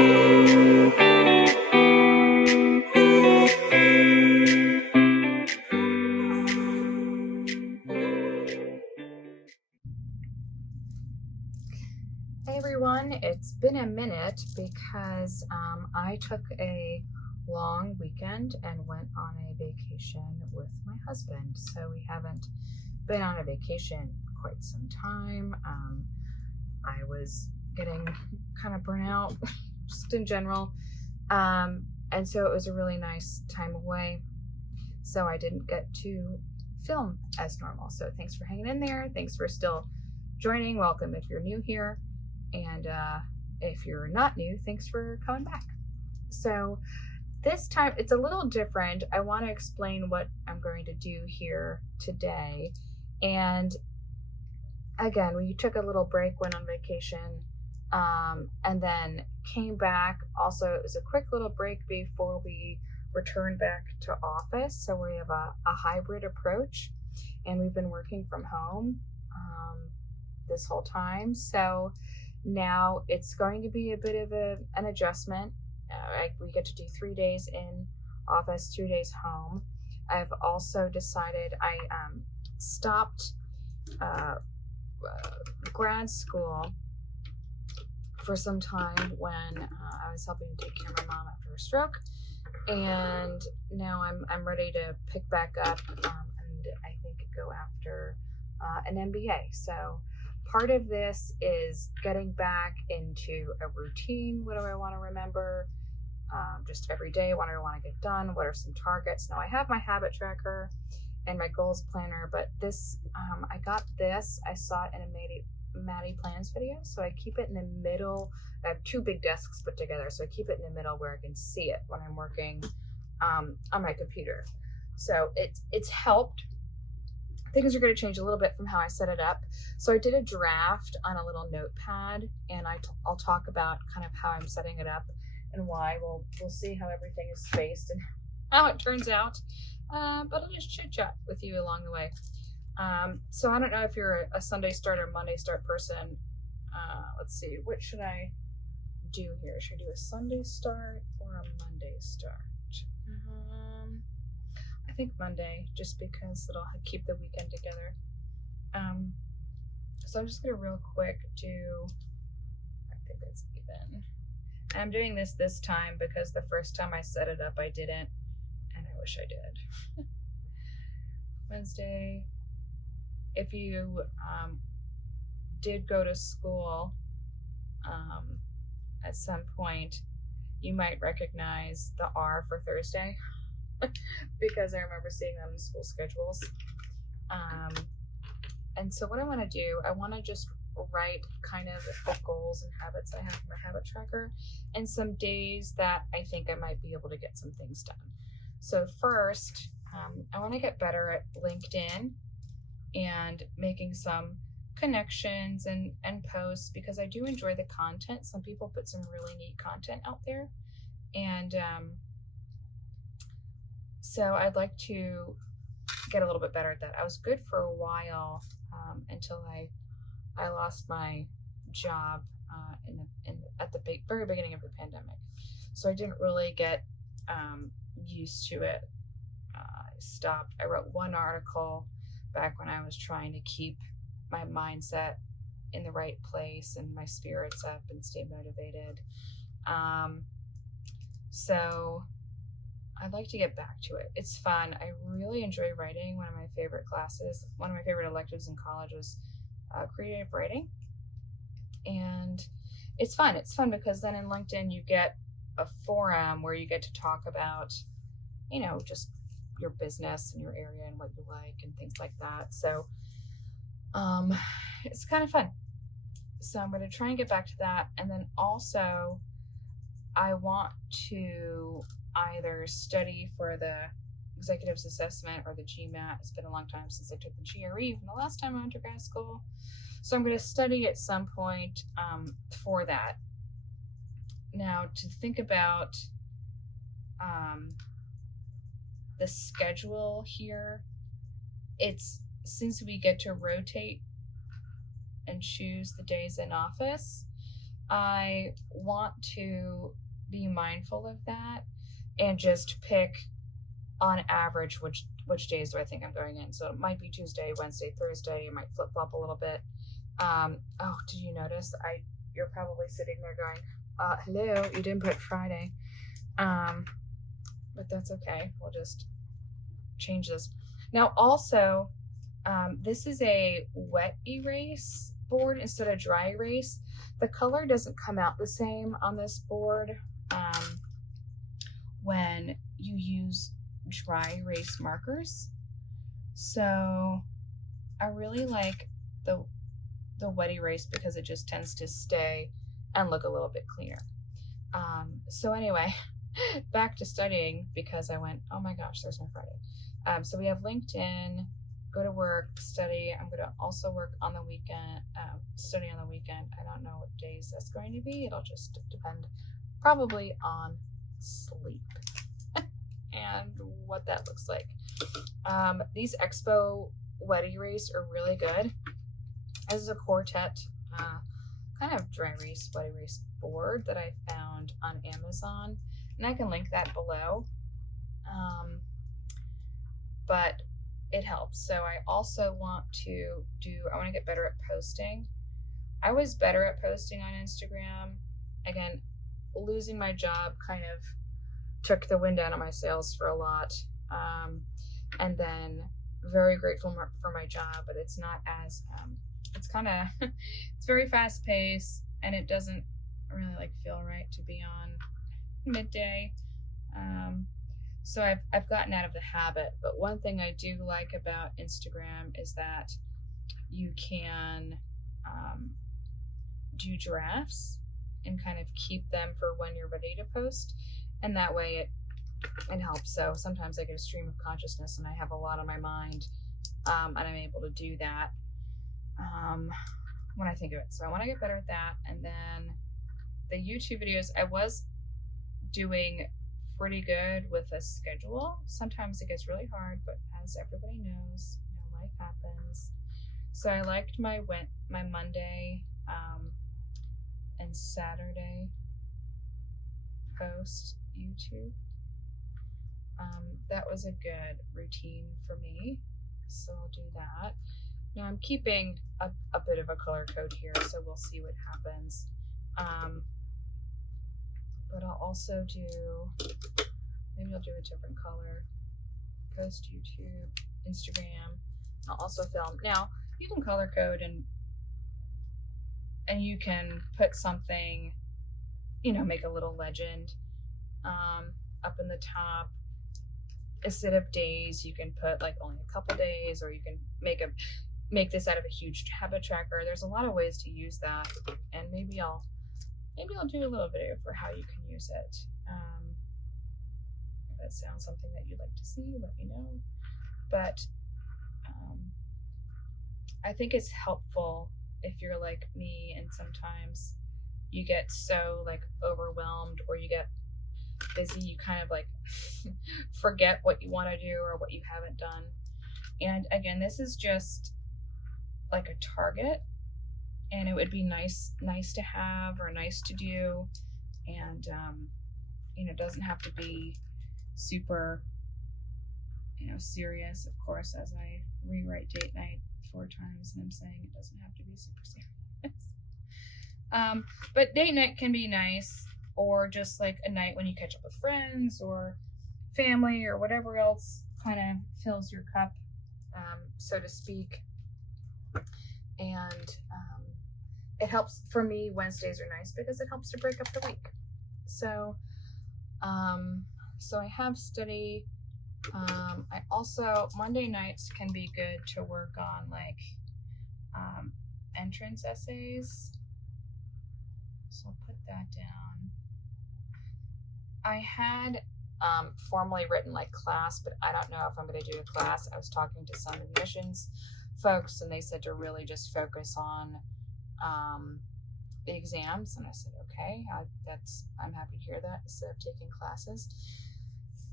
Hey everyone, it's been a minute because I took a long weekend and went on a vacation with my husband. So we haven't been on a vacation in quite some time. I was getting kind of burnt out just in general. And so it was a really nice time away. So I didn't get to film as normal. So thanks for hanging in there. Thanks for still joining. Welcome if you're new here. And if you're not new, thanks for coming back. So this time it's a little different. I want to explain what I'm going to do here today. And again, we took a little break, went on vacation, and then came back. Also, it was a quick little break before we returned back to office. So we have a hybrid approach, and we've been working from home this whole time. So now it's going to be a bit of an adjustment. We get to do 3 days in office, 2 days home. I've also decided I stopped grad school for some time when I was helping take care of my mom after her stroke, and now I'm ready to pick back up and I think go after an MBA. So part of this is getting back into a routine. What do I want to remember? Just every day, what do I want to get done? What are some targets? Now I have my habit tracker and my goals planner, but this, I got this, I saw it in a Maddie Plans video. So I keep it in the middle. I have two big desks put together. So I keep it in the middle where I can see it when I'm working on my computer. So it's helped. Things are going to change a little bit from how I set it up. So I did a draft on a little notepad, and I'll talk about kind of how I'm setting it up and why. We'll see how everything is spaced and how it turns out. But I'll just chit chat with you along the way. So I don't know if you're a Sunday start or Monday start person. Let's see, what should I do here? Should I do a Sunday start or a Monday start? I think Monday, just because it'll keep the weekend together. So I'm just gonna real quick do, I think it's even. And I'm doing this time because the first time I set it up I didn't, and I wish I did. Wednesday, if you did go to school at some point, you might recognize the R for Thursday. Because I remember seeing them in school schedules. And so what I want to do, I want to just write kind of the goals and habits I have in my habit tracker and some days that I think I might be able to get some things done. So first, I want to get better at LinkedIn and making some connections and posts, because I do enjoy the content. Some people put some really neat content out there. And so I'd like to get a little bit better at that. I was good for a while until I lost my job at the very beginning of the pandemic. So I didn't really get used to it. I stopped. I wrote one article back when I was trying to keep my mindset in the right place and my spirits up and stay motivated. So I'd like to get back to it. It's fun. I really enjoy writing. One of my favorite electives in college was creative writing. And it's fun. It's fun because then in LinkedIn you get a forum where you get to talk about, just your business and your area and what you like and things like that. So it's kind of fun. So I'm going to try and get back to that. And then also I want to either study for the executives assessment or the GMAT. It's been a long time since I took the GRE from the last time I went to grad school. So I'm going to study at some point for that. Now, to think about the schedule here, it's since we get to rotate and choose the days in office, I want to be mindful of that and just pick on average which days do I think I'm going in. So it might be Tuesday, Wednesday, Thursday. It might flip flop a little bit. Oh, did you notice? You're probably sitting there going, hello, you didn't put Friday. But that's okay. We'll just change this. Now also, this is a wet erase board instead of dry erase. The color doesn't come out the same on this board when you use dry erase markers. So I really like the wet erase because it just tends to stay and look a little bit cleaner. So anyway, back to studying because I went, oh my gosh, there's no Friday. So we have LinkedIn, go to work, study. I'm going to also work on the weekend, study on the weekend. I don't know what days that's going to be. It'll just depend probably on sleep and what that looks like. These Expo wet erase are really good. This is a Quartet kind of dry erase wet erase board that I found on Amazon, and I can link that below. But it helps. So I also want to get better at posting. I was better at posting on Instagram. Again, losing my job kind of took the wind out of my sails for a lot. And then very grateful for my job, but it's not as, it's kind of, it's very fast paced and it doesn't really like feel right to be on midday. So I've gotten out of the habit, but one thing I do like about Instagram is that you can do drafts and kind of keep them for when you're ready to post, and that way it helps. So sometimes I get a stream of consciousness and I have a lot on my mind, and I'm able to do that when I think of it. So I want to get better at that. And then the YouTube videos, I was doing pretty good with a schedule. Sometimes it gets really hard, but as everybody knows, life happens. So I liked my Monday and Saturday post YouTube. That was a good routine for me, so I'll do that. Now I'm keeping a bit of a color code here, so we'll see what happens. But I'll also maybe I'll do a different color. Post YouTube, Instagram. I'll also film. Now you can color code and you can put something, make a little legend up in the top. Instead of days, you can put like only a couple days, or you can make this out of a huge habit tracker. There's a lot of ways to use that, and maybe I'll do a little video for how you can use it. If that sounds something that you'd like to see, let me know. But I think it's helpful if you're like me and sometimes you get so like overwhelmed or you get busy, you kind of like forget what you want to do or what you haven't done. And again, this is just like a target, and it would be nice to have or nice to do, and it doesn't have to be super serious. Of course, as I rewrite date night 4 times, and I'm saying it doesn't have to be super serious. But date night can be nice, or just like a night when you catch up with friends or family or whatever else kind of fills your cup, so to speak. And it helps for me. Wednesdays are nice because it helps to break up the week. So I have study. I also, Monday nights can be good to work on like entrance essays. So I'll put that down. I had formally written like class, but I don't know if I'm going to do a class. I was talking to some admissions folks, and they said to really just focus on the exams, and I said okay, I'm happy to hear that instead of taking classes.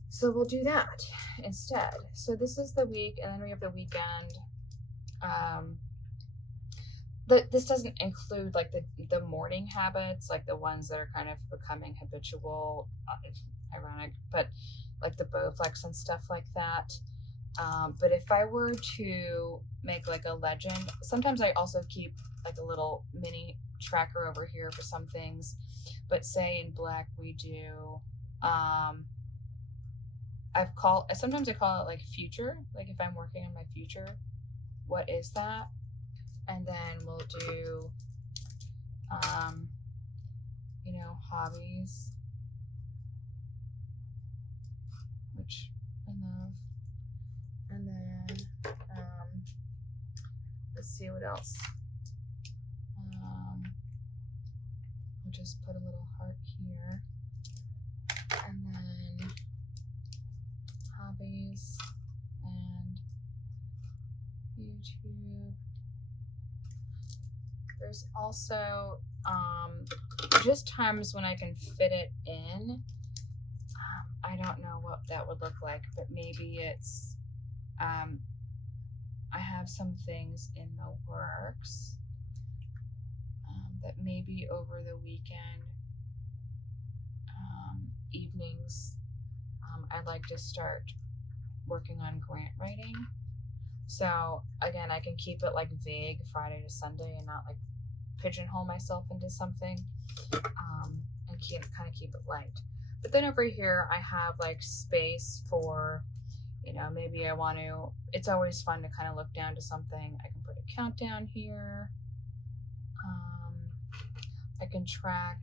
So we'll do that instead. So this is the week, and then we have the weekend. this doesn't include like the morning habits, like the ones that are kind of becoming habitual. It's ironic, but like the Bowflex and stuff like that. But if I were to make like a legend, sometimes I also keep like a little mini tracker over here for some things. But say in black we do, sometimes I call it like future, like if I'm working on my future, what is that? And then we'll do, hobbies, which I love. And then, let's see what else. We'll just put a little heart here. And then hobbies and YouTube. There's also just times when I can fit it in. I don't know what that would look like, but maybe it's I have some things in the works that maybe over the weekend evenings I'd like to start working on grant writing. So again, I can keep it like vague Friday to Sunday and not like pigeonhole myself into something, and kind of keep it light. But then over here I have like space for, maybe I want to, it's always fun to kind of look down to something. I can put a countdown here. I can track,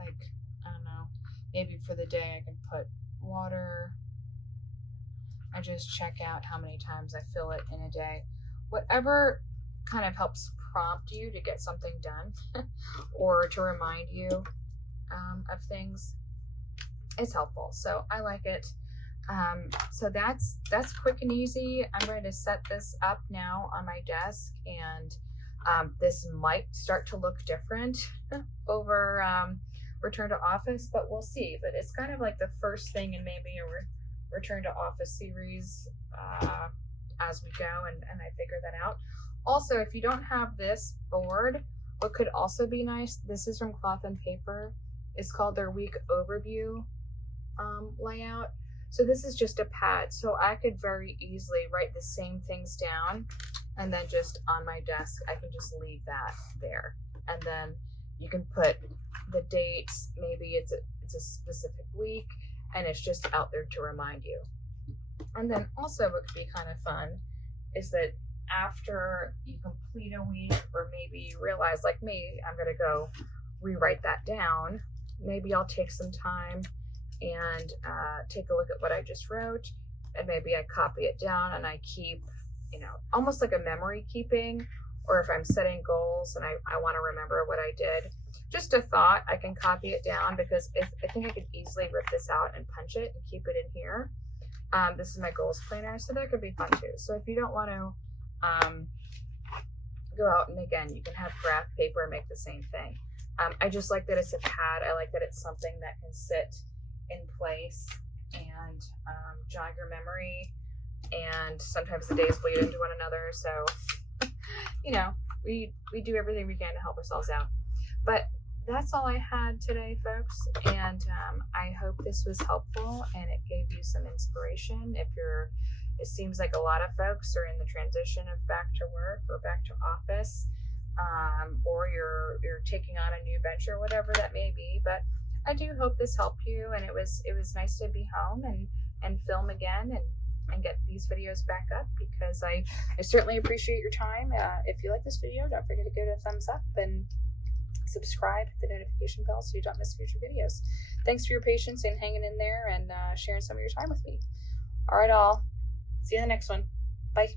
like, I don't know, maybe for the day I can put water. I just check out how many times I fill it in a day. Whatever kind of helps prompt you to get something done or to remind you of things, it's helpful. So I like it. So that's quick and easy. I'm going to set this up now on my desk, and this might start to look different over return to office, but we'll see. But it's kind of like the first thing in maybe a return to office series as we go, and I figure that out. Also, if you don't have this board, what could also be nice, this is from Cloth and Paper. It's called their week overview layout. So this is just a pad, so I could very easily write the same things down, and then just on my desk I can just leave that there, and then you can put the dates. Maybe it's a specific week, and it's just out there to remind you. And then also what could be kind of fun is that after you complete a week, or maybe you realize, like me, I'm gonna go rewrite that down, maybe I'll take some time and take a look at what I just wrote, and maybe I copy it down and I keep, almost like a memory keeping, or if I'm setting goals and I want to remember what I did, just a thought, I can copy it down, because I think I could easily rip this out and punch it and keep it in here. This is my goals planner, so that could be fun too. So if you don't want to go out, and again, you can have graph paper and make the same thing. I just like that it's a pad. I like that it's something that can sit in place and jog your memory, and sometimes the days bleed into one another, so we do everything we can to help ourselves out. But that's all I had today, folks, and I hope this was helpful and it gave you some inspiration. It seems like a lot of folks are in the transition of back to work or back to office, or you're taking on a new venture, whatever that may be. But I do hope this helped you, and it was nice to be home and film again and get these videos back up, because I certainly appreciate your time. If you like this video, don't forget to give it a thumbs up and subscribe, hit the notification bell so you don't miss future videos. Thanks for your patience and hanging in there and sharing some of your time with me. All right, all. See you in the next one. Bye.